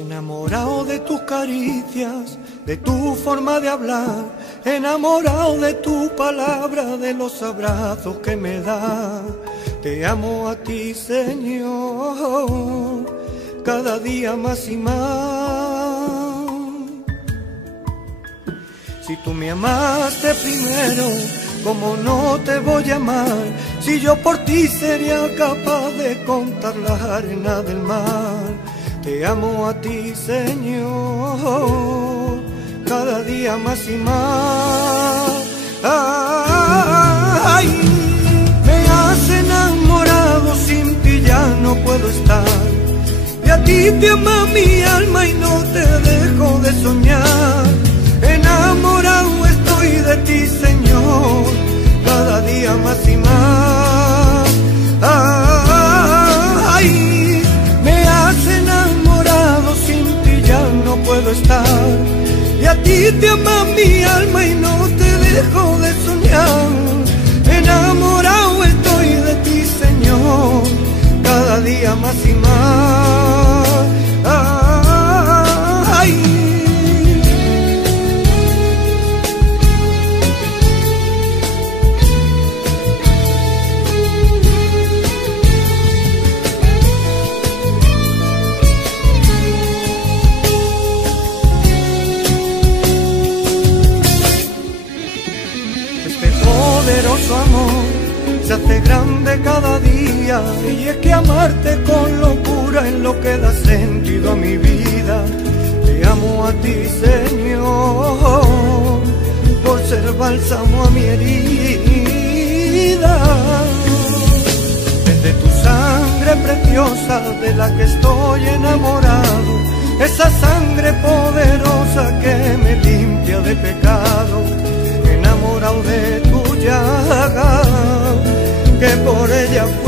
Enamorado de tus caricias, de tu forma de hablar, enamorado de tu palabra, de los abrazos que me das. Te amo a ti, Señor, cada día más y más. Si tú me amaste primero, ¿cómo no te voy a amar? Si yo por ti sería capaz de contar la arena del mar. Te amo a ti, Señor, cada día más y más. Ay, me has enamorado, sin ti ya no puedo estar. Y a ti te ama mi alma y no te dejo de soñar. Enamorado estoy de ti, Señor, cada día más y más. Ay, me has enamorado, sin ti ya no puedo estar. Y a ti te ama mi alma y no te dejo de soñar. Enamorado estoy de ti, Señor, cada día más y más. Ay, poderoso amor se hace grande cada día, y es que amarte con locura es lo que da sentido a mi vida. Te amo a ti, Señor, por ser bálsamo a mi herida. Desde tu sangre preciosa de la que estoy enamorado, esa sangre poderosa que me limpia de pecado. Enamorado de tu llaga, que por ella fue